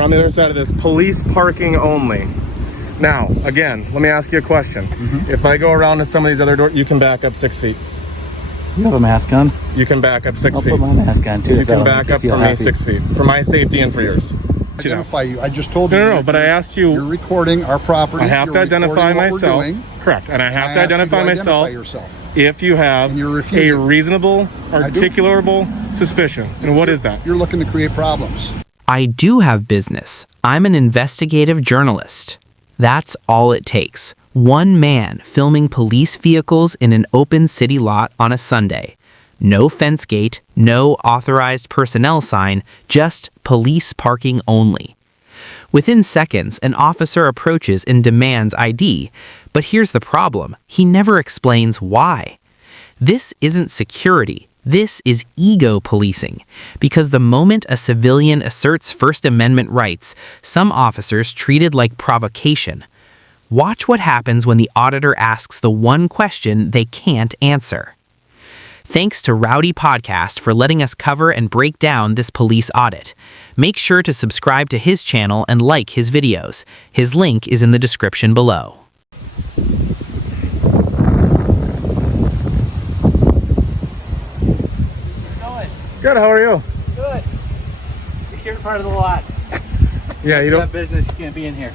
On the other side of this, police parking only. Now, again, let me ask you a question. If I go around to some of these other doors, you can back up 6 feet. You have a mask on? You can back up 6 feet. I'll put my mask on too. You can back up for me 6 feet. For my safety and for yours. Identify you. I just told you. No, but I asked you. You're recording our property. I have to identify myself. Correct. And I have to identify myself if you have a reasonable, articulable suspicion. And what is that? You're looking to create problems. I do have business. I'm an investigative journalist. That's all it takes. One man filming police vehicles in an open city lot on a Sunday. No fence gate, no authorized personnel sign, just police parking only. Within seconds, an officer approaches and demands ID. But here's the problem. He never explains why. This isn't security. This is ego policing, because the moment a civilian asserts First Amendment rights, some officers treat it like provocation. Watch what happens when the auditor asks the one question they can't answer. Thanks to Rowdy Podcast for letting us cover and break down this police audit. Make sure to subscribe to his channel and like his videos. His link is in the description below. Good, how are you? Good. Secure part of the lot. Yeah, you don't have business, you can't be in here.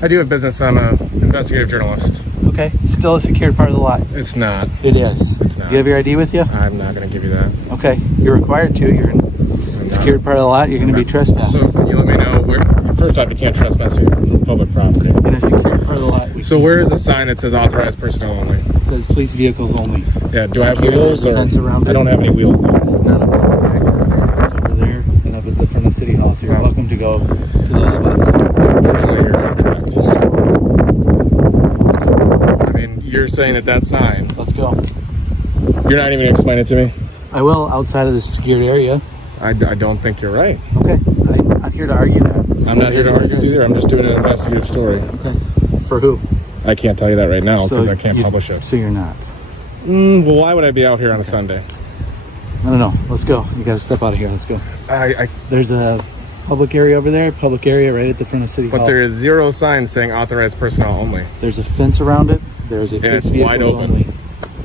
I do have business. I'm an investigative journalist. Okay, still a secured part of the lot. It's not. It is. It's not. Do you have your ID with you? I'm not going to give you that. Okay, you're required to. You're in secured part of the lot. You're going to be trespassed. So can you let me know where? First off, you can't trespass here on public property. In a secured part of the lot. So where is the sign that says authorized personnel only? It says police vehicles only. Yeah. Do I have Secured, wheels? there's a fence around it. I don't have any wheels. This is not a public access area. It's over there and up at the front of City Hall. So you're welcome to go to those spots. Unfortunately, you're incorrect. I mean, you're saying that sign. Let's go. You're not even going to explain it to me? I will outside of the secured area. I don't think you're right. Okay. I'm not here to argue that. I'm not here to argue either. I'm just doing an investigative story. Okay. For who? I can't tell you that right now because I can't publish it. So you're not? Well, why would I be out here on a Sunday? No. Let's go. You got to step out of here. Let's go. I There's a public area over there. Public area right at the front of City Hall. But there is zero sign saying authorized personnel only. There's a fence around it. There's a police it's vehicles wide open. only.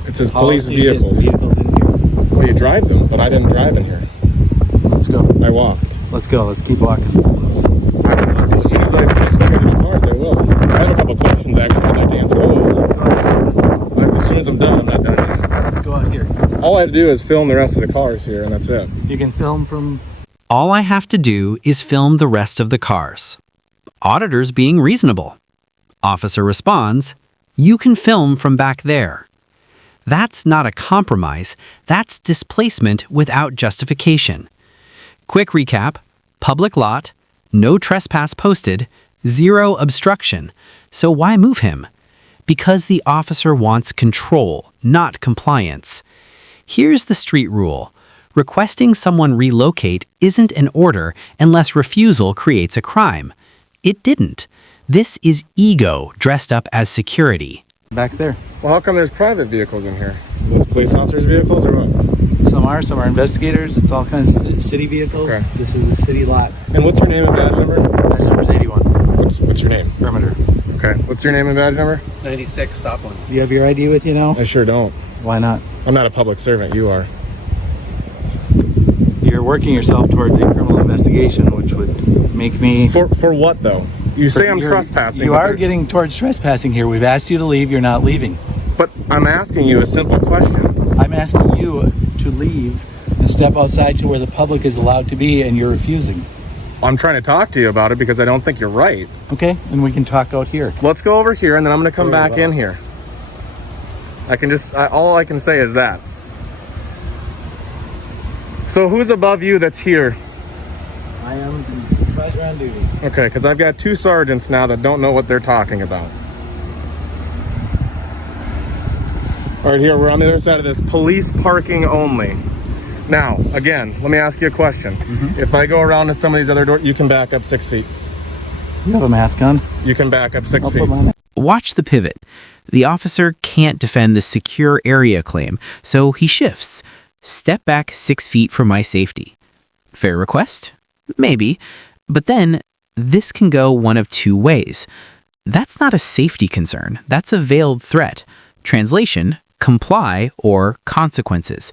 It says police vehicles. Vehicles in here. Well, you drive them, but I didn't drive in here. Let's go. I walked. Let's go. Let's keep walking. As soon as I finish looking at the cars, I will. I have a couple questions actually I'd like to answer those. Let's go out. But as soon as I'm done, I'm not done yet. Let's go out here. All I have to do is film the rest of the cars here, and that's it. You can film from... All I have to do is film the rest of the cars. Auditor's being reasonable. Officer responds, "You can film from back there." That's not a compromise. That's displacement without justification. Quick recap: public lot, no trespass posted, zero obstruction. So why move him? Because the officer wants control, not compliance. Here's the street rule. Requesting someone relocate isn't an order unless refusal creates a crime. It didn't. This is ego dressed up as security. Back there. Well, how come there's private vehicles in here? Those police officers' vehicles or what? Some are investigators. It's all kinds of city vehicles. Okay. This is a city lot. And what's your name and badge number? Badge number's 81. What's your name? Perimeter. Okay. What's your name and badge number? 96 Sopland. Do you have your ID with you now? I sure don't. Why not? I'm not a public servant. You are. You're working yourself towards a criminal investigation, which would make me... For what though? You say I'm trespassing. You are getting towards trespassing here. We've asked you to leave. You're not leaving. But I'm asking you a simple question. I'm asking you to leave and step outside to where the public is allowed to be, and you're refusing. I'm trying to talk to you about it because I don't think you're right. Okay, and we can talk out here. Let's go over here and then I'm going to come Very back well. in here. I can just, all I can say is that. So who's above you that's here? I am the supervisor on duty. Okay, because I've got two sergeants now that don't know what they're talking about. All right, here, we're on the other side of this. Police parking only. Now, again, let me ask you a question. If I go around to some of these other doors, you can back up 6 feet. You have a mask on? You can back up 6 I'll feet. put mine on. Watch the pivot. The officer can't defend the secure area claim, so he shifts. Step back 6 feet for my safety. Fair request? Maybe. But then This can go one of two ways. That's not a safety concern. That's a veiled threat. Translation, comply or consequences.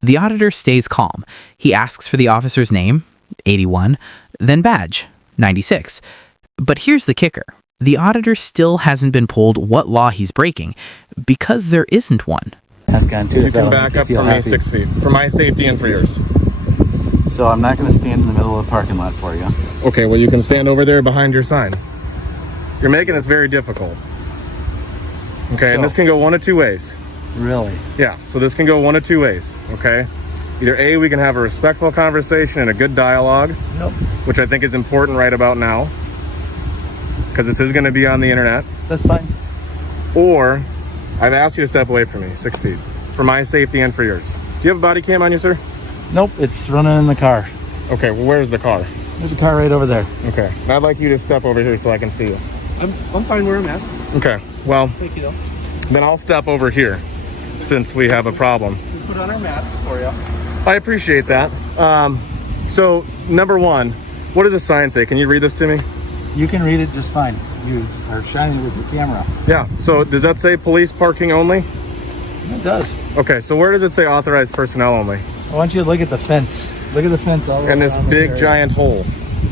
The auditor stays calm. He asks for the officer's name, 81, then badge, 96. But here's the kicker. The auditor still hasn't been told what law he's breaking because there isn't one. Ask on too. You can back up for me 6 feet, for my safety and for yours. So I'm not going to stand in the middle of the parking lot for you. Okay, well you can stand over there behind your sign. You're making this very difficult. Okay, and this can go one of two ways. Really? Yeah, so this can go one of two ways, okay? Either A, we can have a respectful conversation and a good dialogue, Nope. which I think is important right about now, because this is going to be on the internet. That's fine. Or, I've asked you to step away from me, 6 feet, for my safety and for yours. Do you have a body cam on you, sir? Nope, it's running in the car. Okay, well, where's the car? There's a car right over there. Okay, and I'd like you to step over here so I can see you. I'm fine where I'm at. Okay, well, Thank you, though. then I'll step over here since we have a problem. We put on our masks for you. I appreciate that. So, number one, what does the sign say? Can you read this to me? You can read it just fine. You are shining it with your camera. Yeah, so does that say police parking only? It does. Okay, so where does it say authorized personnel only? I want you to look at the fence. Look at the fence all the way And this around big area. giant hole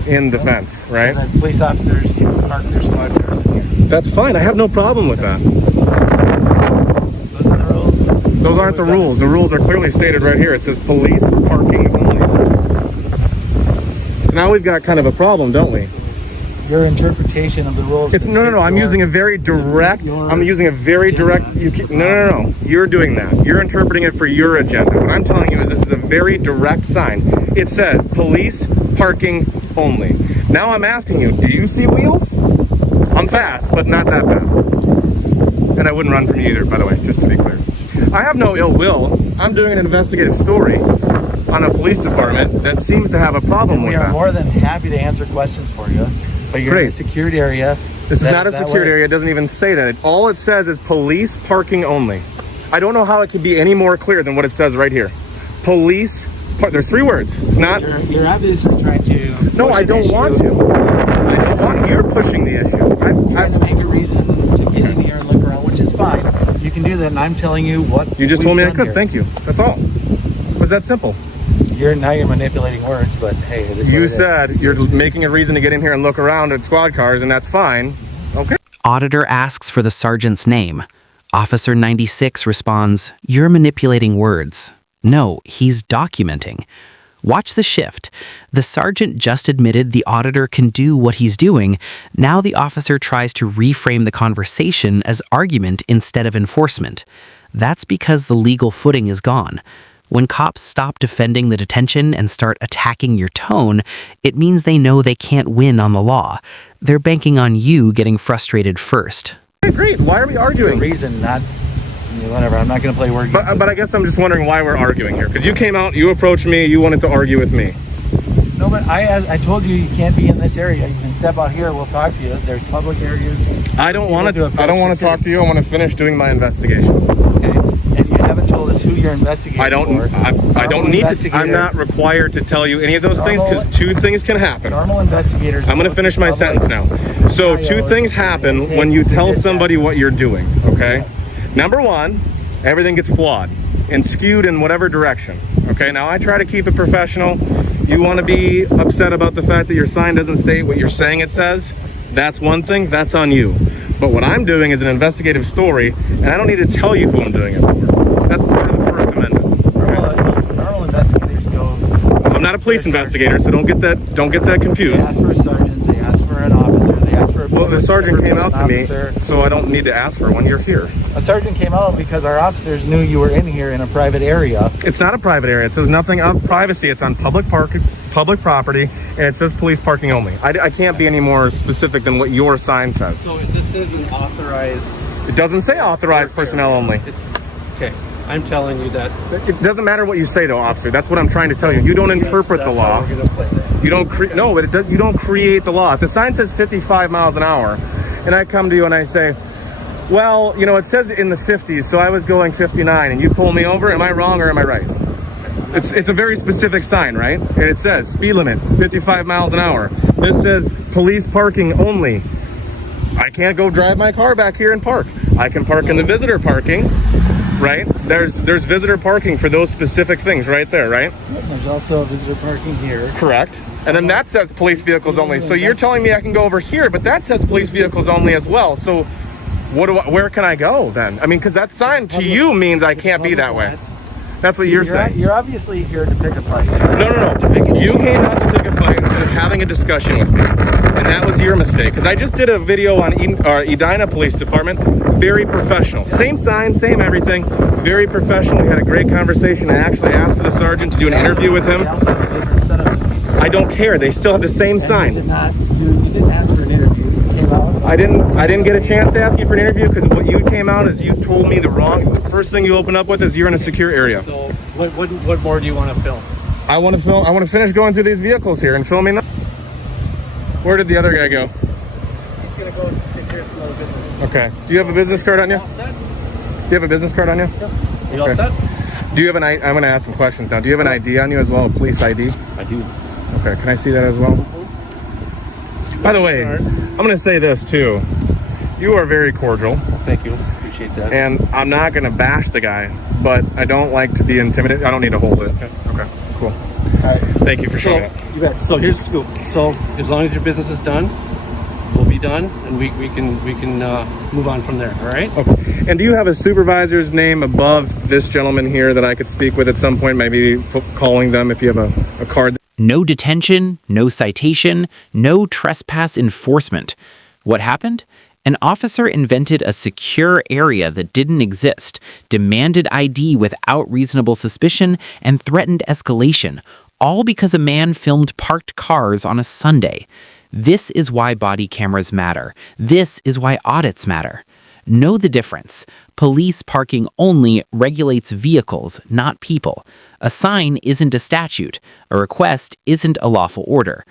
in the fence, right? So that police officers can park their squad cars in here. That's fine, I have no problem with that. Those are the rules. Those aren't the rules. The rules are clearly stated right here. It says police parking only. So now we've got kind of a problem, don't we? Your interpretation of the rules. It's no. I'm using a very direct. I'm using a very direct. No. You're doing that. You're interpreting it for your agenda. What I'm telling you is this is a very direct sign. It says police parking only. Now I'm asking you, do you see wheels? I'm fast, but not that fast. And I wouldn't run from you either, by the way, just to be clear. I have no ill will. I'm doing an investigative story on a police department that seems to have a problem with We are that. more than happy to answer questions for you. But you're in a Great. secured area. This is that not a that secured way. area. It doesn't even say that. All it says is police parking only. I don't know how it could be any more clear than what it says right here. Police. There's 3 words. It's not. You're obviously trying to. No, push I an don't issue. want to. I don't want. You're pushing the issue. Trying to make a reason to get in here and look around, which is fine. You can do that, and I'm telling you what. You just told me I could. Here. Thank you. That's all. It was that simple. You're manipulating words, but hey, it is. You what it is. said you're making a reason to get in here and look around at squad cars, and that's fine. Okay. Auditor asks for the sergeant's name. Officer 96 responds, "You're manipulating words." No, he's documenting. Watch the shift. The sergeant just admitted the auditor can do what he's doing. Now the officer tries to reframe the conversation as argument instead of enforcement. That's because the legal footing is gone. When cops stop defending the detention and start attacking your tone, it means they know they can't win on the law. They're banking on you getting frustrated first. Okay, great. Why are we The arguing? reason, not whatever. I'm not going to play word games. But I guess I'm just wondering why we're arguing here. Because you came out, you approached me, you wanted to argue with me. No, but I told you can't be in this area. You can step out here. We'll talk to you. There's public areas. I don't People want do to. approach I don't want the to talk city. to you. I want to finish doing my investigation. Okay. And you haven't told us who you're investigating I don't. for. I don't Normal need to. I'm investigator- not required to tell you any of those things because Normal- 2 things can happen. Normal investigators. I'm going to finish my sentence now. So 2 things happen when you tell somebody what you're doing. Okay. Number 1, everything gets flawed and skewed in whatever direction. Okay. Now I try to keep it professional. You want to be upset about the fact that your sign doesn't state what you're saying it says. That's one thing. That's on you. But what I'm doing is an investigative story, and I don't need to tell you who I'm doing it for. That's part of the First Amendment. Normal investigators go. I'm not a police investigator, so don't get that They confused. ask for a sergeant. They ask for an officer. They ask for a. Well, the sergeant came out to me, officer. so I don't need to ask for one. You're here. A sergeant came out because our officers knew you were in here in a private area. It's not a private area. It says nothing of privacy. It's on public property, and it says police parking only. I can't be any more specific than what your sign says. So this is an authorized. It doesn't say authorized personnel only. It's okay. I'm telling you that. It doesn't matter what you say, though, officer. That's what I'm trying to tell you. You don't interpret the That's law. how we're gonna play this. You don't create. No, but you don't create the law. If the sign says 55 miles an hour, and I come to you and I say, well, it says in the 50s, so I was going 59, and you pull me over. Am I wrong or am I right? It's a very specific sign, right? And it says speed limit 55 miles an hour. This says police parking only. I can't go drive my car back here and park. I can park in the visitor parking, right? There's visitor parking for those specific things right there, right? There's also visitor parking here. Correct. And then that says police vehicles only. So you're telling me I can go over here, but that says police vehicles only as well. So where can I go then? I mean, because that sign to you means I can't be that way. That's what you're saying. You're obviously here to pick a fight. No. You came out to pick a fight instead of having a discussion with me. And that was your mistake. Because I just did a video on Edina Police Department. Very professional. Same sign, same everything. Very professional. We had a great conversation. I actually asked for the sergeant to do an interview with him. They also have a different setup. I don't care. They still have the same sign. You didn't ask for an interview. You came out. I didn't get a chance to ask you for an interview because what you came out is you told me the first thing you open up with is you're in a secure area. So what more do you want to film? I want to finish going through these vehicles here and filming them. Where did the other guy go? He's gonna go take care of some other business. Okay. Do you have a business card on you? All set? Do you have a business card on you? You all Okay. set? Do you have an? I'm going to ask some questions now. Do you have an ID on you as well, a police ID? I do. Okay. Can I see that as well? By the way, I'm going to say this too. You are very cordial, Thank you. Appreciate that. and I'm not going to bash the guy, but I don't like to be intimidated. I don't need to hold it. Okay. Cool. Thank you for showing it. You bet. So here's the scoop. So as long as your business is done, we'll be done, and we can move on from there. All right? Okay. And do you have a supervisor's name above this gentleman here that I could speak with at some point? Maybe calling them if you have a card. No detention, no citation, no trespass enforcement. What happened? An officer invented a secure area that didn't exist, demanded ID without reasonable suspicion, and threatened escalation, all because a man filmed parked cars on a Sunday. This is why body cameras matter. This is why audits matter. Know the difference. Police parking only regulates vehicles, not people. A sign isn't a statute. A request isn't a lawful order.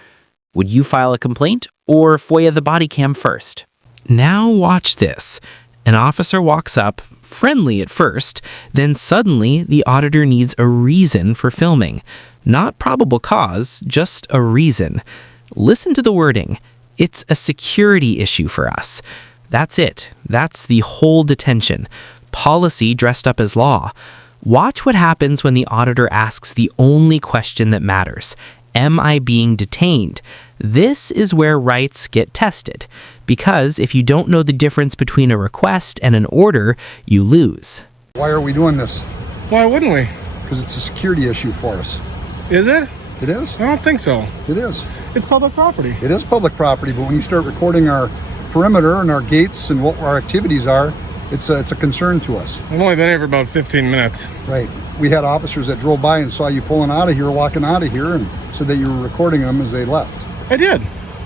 Would you file a complaint or FOIA the body cam first? Now watch this. An officer walks up, friendly at first, then suddenly the auditor needs a reason for filming. Not probable cause, just a reason. Listen to the wording. It's a security issue for us. That's it. That's the whole detention. Policy dressed up as law. Watch what happens when the auditor asks the only question that matters. Am I being detained? This is where rights get tested. Because if you don't know the difference between a request and an order, you lose. Why are we doing this? Why wouldn't we? Because it's a security issue for us. Is it? It is. I don't think so. It is. It's public property. It is public property, but when you start recording our perimeter and our gates and what our activities are, it's a concern to us. I've only been here for about 15 minutes. Right. We had officers that drove by and saw you pulling out of here, walking out of here, and said that you were recording them as they left. I did.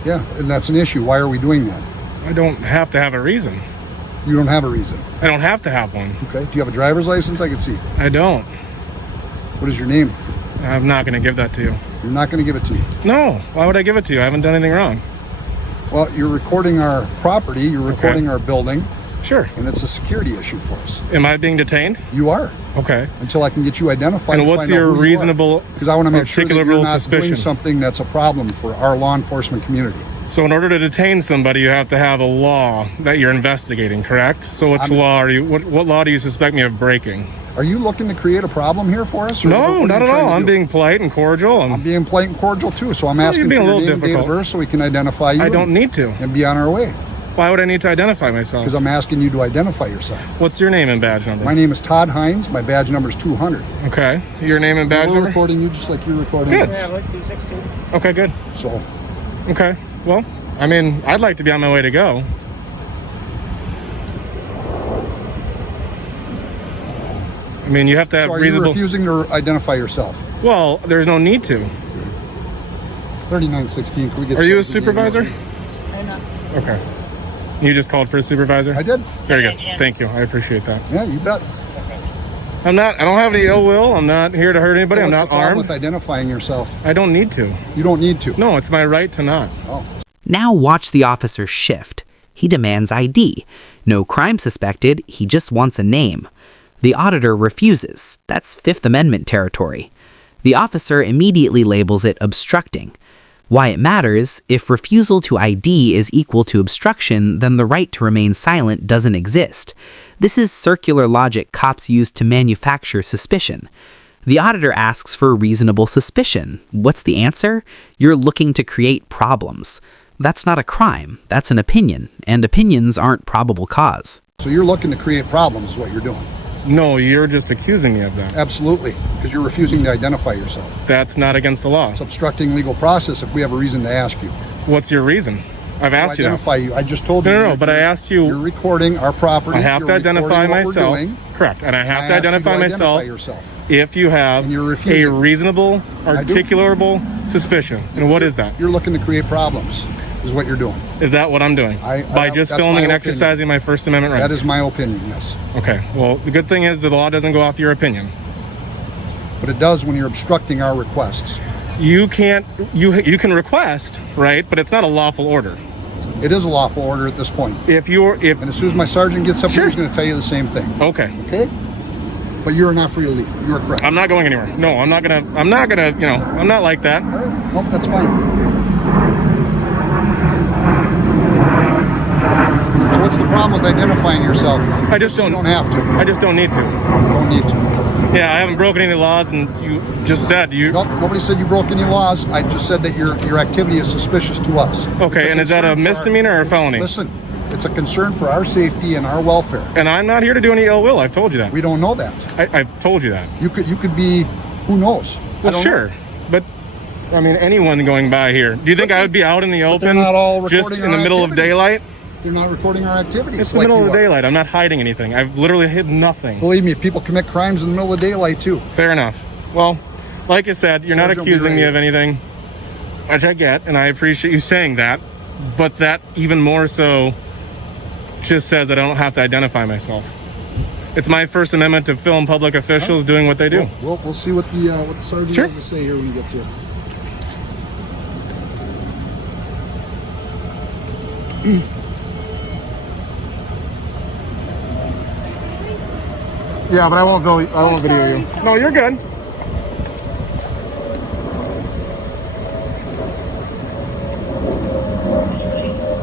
Yeah, and that's an issue. Why are we doing that? I don't have to have a reason. You don't have a reason. I don't have to have one. Okay. Do you have a driver's license? I can see. I don't. What is your name? I'm not going to give that to you. You're not going to give it to me. No. Why would I give it to you? I haven't done anything wrong. Well, you're recording our property, you're recording our building, Sure. and it's a security issue for us. Am I being detained? You are, Okay. until I can get you identified. And what's your reasonable, Because I want to make sure that you're articulable not doing suspicion? something that's a problem for our law enforcement community. So in order to detain somebody, you have to have a law that you're investigating, correct? So which law are you? What law do you suspect me of breaking? Are you looking to create a problem here for us? Or No, what are not you at trying all. to I'm do? being polite and cordial. I'm being polite and cordial too, so I'm you're asking for being a your little name and date of difficult. birth so we can identify you. I don't need to. and be on our way. Why would I need to identify myself? Because I'm asking you to identify yourself. What's your name and badge number? My name is Todd Hines. My badge number is 200. Okay. Your name and badge We're number? recording you just like you're recording Good. us. like 216. Okay, good. So Okay. Well, I mean, I'd like to be on my way to go. I mean, you have to have are you reasonable... refusing to identify yourself? Well, there's no need to. 3916. Can we get Are you a something in supervisor? here? Okay. You just called for a supervisor? I did. Very good. Thank you. I appreciate that. Yeah, you bet. I don't have any ill will. I'm not here to hurt anybody. I'm What's not the problem armed. with identifying yourself? I don't need to. You don't need to. No, it's my right to not. Oh. Now watch the officer shift. He demands ID. No crime suspected, he just wants a name. The auditor refuses. That's Fifth Amendment territory. The officer immediately labels it obstructing. Why it matters: if refusal to ID is equal to obstruction, then the right to remain silent doesn't exist. This is circular logic cops use to manufacture suspicion. The auditor asks for reasonable suspicion. What's the answer? You're looking to create problems. That's not a crime, that's an opinion, and opinions aren't probable cause. So you're looking to create problems is what you're doing. No, you're just accusing me of that. Absolutely, because you're refusing to identify yourself. That's not against the law. It's obstructing legal process if we have a reason to ask you. What's your reason? I've asked you that. Identify you. I just told you. No, but I asked you. You're recording our property. I have to identify myself. Correct, and I have to identify myself. If you have a reasonable, articulable suspicion. And what is that? You're looking to create problems, is what you're doing. Is that what I'm doing? By just filming and exercising my First Amendment right? That is my opinion, yes. Okay, well, the good thing is the law doesn't go off your opinion. But it does when you're obstructing our requests. You can't, you can request, right? But it's not a lawful order. It is a lawful order at this point. And as soon as my sergeant gets up here, he's going to tell you the same thing. Okay. Okay? But you're not free to leave. You are correct. I'm not going anywhere. No, I'm not gonna, I'm not like that. All right. Well, that's fine. So what's the problem with identifying yourself? I just don't. You don't have to. I just don't need to. You don't need to. Yeah, I haven't broken any laws, and you just said you. Nope, nobody said you broke any laws. I just said that your activity is suspicious to us. Okay, and is that a misdemeanor or a felony? Listen, it's a concern for our safety and our welfare. And I'm not here to do any ill will. I've told you that. We don't know that. I've told you that. You could be, who knows? Well, sure, but I mean, anyone going by here. Do you think I would be out in the open, not all just in the middle of daylight? They're not recording our activities. It's the middle of the daylight. I'm not hiding anything. I've literally hid nothing. Believe me, people commit crimes in the middle of the daylight too. Fair enough. Well, like I said, you're not accusing me of anything, which I get, and I appreciate you saying that. But that even more so just says that I don't have to identify myself. It's my First Amendment to film public officials doing what they do. We'll see what the sergeant has to say here when he gets here. Yeah, but I won't video you. No, you're good.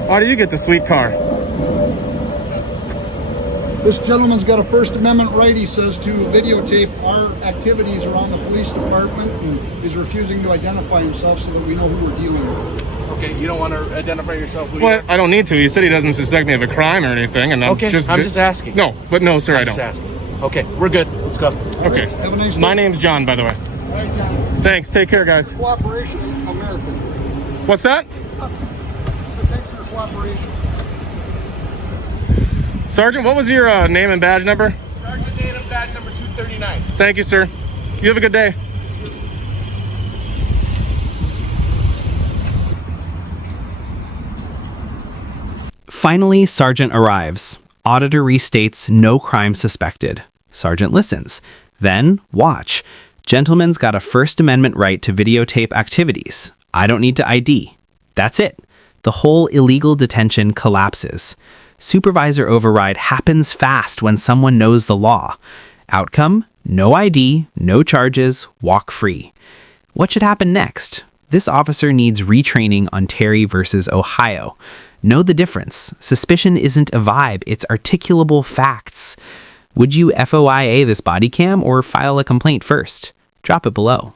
How do you get the sweet car? This gentleman's got a First Amendment right, he says, to videotape our activities around the police department, and he's refusing to identify himself so that we know who we're dealing with. Okay, you don't want to identify yourself? Well, I don't need to. He said he doesn't suspect me of a crime or anything, and I'm just asking. No, but no, sir, I don't. Just asking. Okay, we're good. Let's go. Okay. Have a nice day. My name's John, by the way. All right, John. Thanks. Take care, guys. Cooperation, America. What's that? Thanks for your cooperation. Sergeant, what was your name and badge number? Sergeant name and badge number 239. Thank you, sir. You have a good day. Finally, Sergeant arrives. Auditor restates no crime suspected. Sergeant listens. Then, watch. Gentleman's got a First Amendment right to videotape activities. I don't need to ID. That's it. The whole illegal detention collapses. Supervisor override happens fast when someone knows the law. Outcome: no ID, no charges, walk free. What should happen next? This officer needs retraining on Terry versus Ohio. Know the difference. Suspicion isn't a vibe, it's articulable facts. Would you FOIA this body cam or file a complaint first? Drop it below.